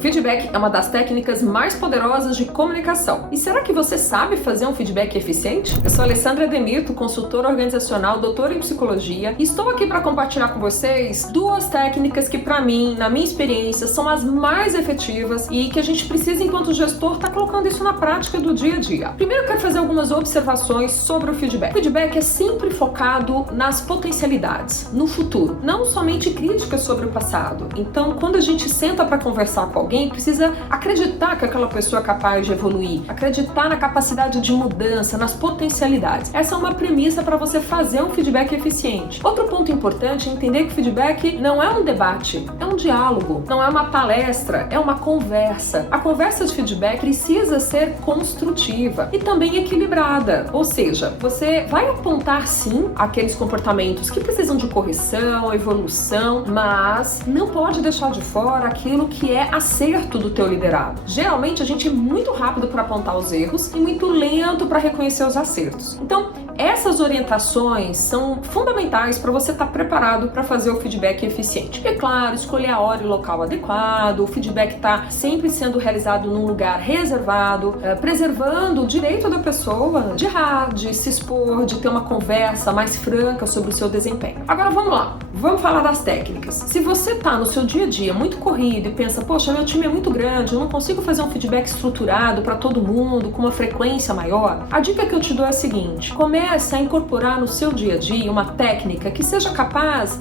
feedback é uma das técnicas mais poderosas de comunicação. E será que você sabe fazer um feedback eficiente? Eu sou Alessandra Demirto, consultora organizacional, doutora em psicologia, e estou aqui para compartilhar com vocês duas técnicas que, para mim, na minha experiência, são as mais efetivas e que a gente precisa, enquanto gestor, estar colocando isso na prática do dia a dia. Primeiro, eu quero fazer algumas observações sobre o feedback. O feedback é sempre focado nas potencialidades, no futuro, não somente críticas sobre o passado. Então, quando a gente senta para conversar com alguém, precisa acreditar que aquela pessoa é capaz de evoluir, acreditar na capacidade de mudança, nas potencialidades. Essa é uma premissa para você fazer um feedback eficiente. Outro ponto importante é entender que o feedback não é um debate, é um diálogo, não é uma palestra, é uma conversa. A conversa de feedback precisa ser construtiva e também equilibrada, ou seja, você vai apontar sim aqueles comportamentos que precisam de correção, evolução, mas não pode deixar de fora aquilo que é acerto do teu liderado. Geralmente a gente é muito rápido para apontar os erros e muito lento para reconhecer os acertos. Então, essas orientações são fundamentais para você estar preparado para fazer o feedback eficiente. É claro, escolher a hora e o local adequado, o feedback está sempre sendo realizado num lugar reservado, preservando o direito da pessoa de errar, de se expor, de ter uma conversa mais franca sobre o seu desempenho. Agora vamos lá, vamos falar das técnicas. Se você está no seu dia a dia muito corrido e pensa, poxa, meu time é muito grande, eu não consigo fazer um feedback estruturado para todo mundo, com uma frequência maior, a dica que eu te dou é a seguinte: comece a incorporar no seu dia a dia uma técnica que seja capaz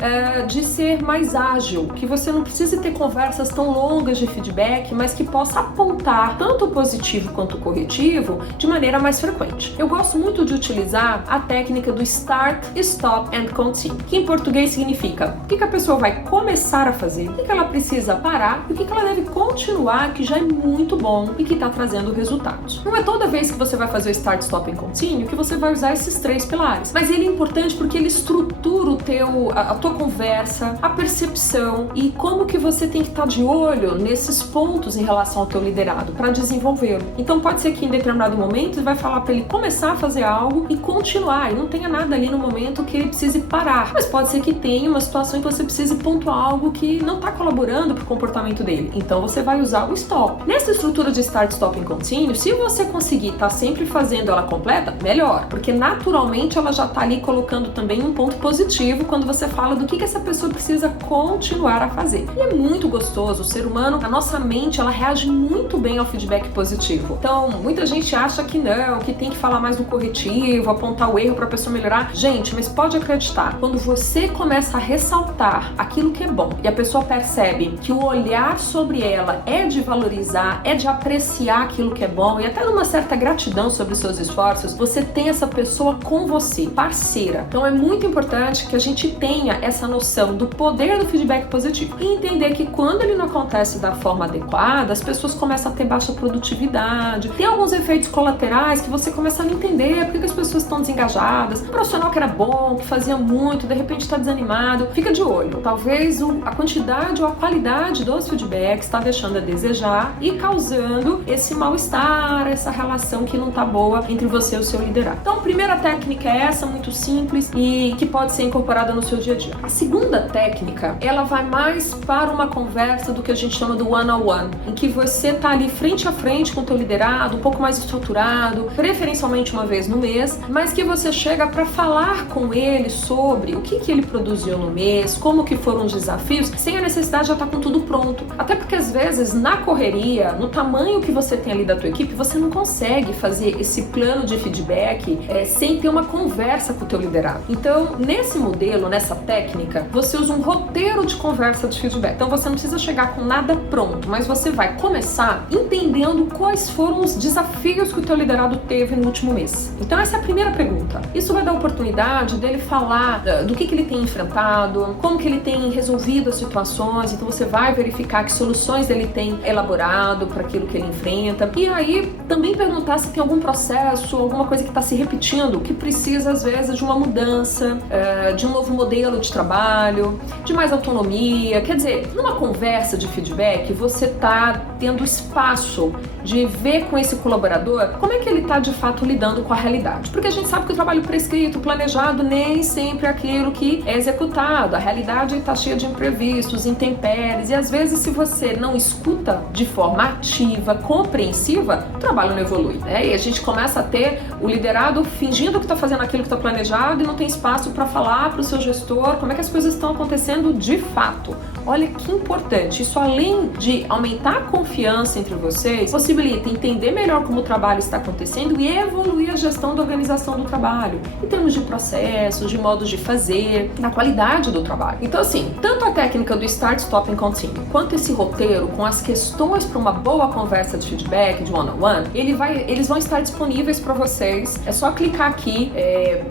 de ser mais ágil, que você não precise ter conversas tão longas de feedback, mas que possa apontar tanto o positivo quanto o corretivo de maneira mais frequente. Eu gosto muito de utilizar a técnica do Start, Stop and Continue, que em português significa o que a pessoa vai começar a fazer, o que ela precisa parar e o que ela deve continuar, que já é muito bom e que está trazendo resultados. Não é toda vez que você vai fazer o Start, Stop and Continue que você vai usar esses três pilares, mas ele é importante porque ele estrutura a tua conversa, a percepção e como que você tem que estar de olho nesses pontos em relação ao teu liderado para desenvolvê-lo. Então pode ser que em determinado momento você vai falar para ele começar a fazer algo e continuar, e não tenha nada ali no momento que ele precise parar, mas pode ser que tenha uma situação em que você precise pontuar algo que não está colaborando para o comportamento dele, então você vai usar o stop. Nessa estrutura de Start, Stop and Continue, se você conseguir estar sempre fazendo ela completa, melhor, porque naturalmente ela já está ali colocando também um ponto positivo quando você fala do que essa pessoa precisa continuar a fazer. E é muito gostoso, o ser humano, a nossa mente, ela reage muito bem ao feedback positivo. Então, muita gente acha que não, que tem que falar mais do corretivo, apontar o erro para a pessoa melhorar. Gente, mas pode acreditar, quando você começa a ressaltar aquilo que é bom e a pessoa percebe que o olhar sobre ela é de valorizar, é de apreciar aquilo que é bom e até uma certa gratidão sobre os seus esforços, você tem essa pessoa com você, parceira. Então é muito importante que a gente tenha essa noção do poder do feedback positivo e entender que quando ele não acontece da forma adequada, as pessoas começam a ter baixa produtividade, tem alguns efeitos colaterais que você começa a não entender porque as pessoas estão desengajadas, um profissional que era bom, que fazia muito, de repente está desanimado. Fica de olho, talvez a quantidade ou a qualidade dos feedbacks está deixando a desejar e causando esse mal-estar, essa relação que não está boa entre você e o seu liderado. Então, a primeira técnica é essa, muito simples e que pode ser incorporada no seu dia a dia. A segunda técnica, ela vai mais para uma conversa do que a gente chama do one-on-one, em que você está ali frente a frente com o teu liderado, um pouco mais estruturado, preferencialmente uma vez no mês, mas que você chega para falar com ele sobre o que ele produziu no mês, como que foram os desafios, sem a necessidade de já estar com tudo pronto. Até porque às vezes na correria, no tamanho que você tem ali da tua equipe, você não consegue fazer esse plano de feedback sem ter uma conversa com o teu liderado. Então, nesse modelo, nessa técnica, você usa um roteiro de conversa de feedback. Então, você não precisa chegar com nada pronto, mas você vai começar entendendo quais foram os desafios que o teu liderado teve no último mês. Então, essa é a primeira pergunta. Isso vai dar a oportunidade dele falar do que ele tem enfrentado, como que ele tem resolvido as situações. Então, você vai verificar que soluções ele tem elaborado para aquilo que ele enfrenta. E aí, também perguntar se tem algum processo, alguma coisa que está se repetindo sentindo que precisa, às vezes, de uma mudança, de um novo modelo de trabalho, de mais autonomia. Quer dizer, numa conversa de feedback, você está tendo espaço de ver com esse colaborador como é que ele está de fato lidando com a realidade. Porque a gente sabe que o trabalho prescrito, planejado, nem sempre é aquilo que é executado. A realidade está cheia de imprevistos, intempéries, e às vezes, se você não escuta de forma ativa, compreensiva, o trabalho não evolui, né? E a gente começa a ter o liderado fingindo que está fazendo aquilo que está planejado e não tem espaço para falar para o seu gestor como é que as coisas estão acontecendo de fato. Olha que importante, isso além de aumentar a confiança entre vocês, possibilita entender melhor como o trabalho está acontecendo e evoluir a gestão da organização do trabalho, em termos de processos, de modos de fazer, na qualidade do trabalho. Então assim, tanto a técnica do Start, Stop and Continue, quanto esse roteiro com as questões para uma boa conversa de feedback, de one-on-one, eles vão estar disponíveis para vocês. É só clicar aqui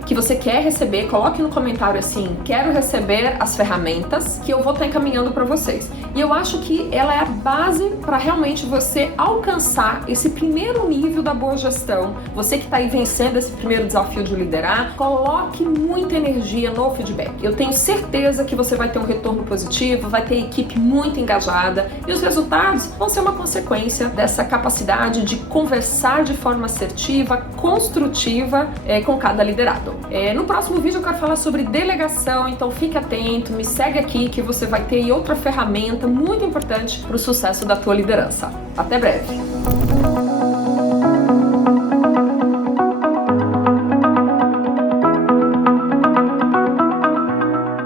que você quer receber, coloque no comentário assim, quero receber as ferramentas que eu vou estar encaminhando para vocês. E eu acho que ela é a base para realmente você alcançar esse primeiro nível da boa gestão. Você que está aí vencendo esse primeiro desafio de liderar, coloque muita energia no feedback. Eu tenho certeza que você vai ter um retorno positivo, vai ter a equipe muito engajada e os resultados vão ser uma consequência dessa capacidade de conversar de forma assertiva, construtiva com cada liderado. No próximo vídeo eu quero falar sobre delegação, então fique atento, me segue aqui que você vai ter outra ferramenta muito importante para o sucesso da tua liderança. Até breve!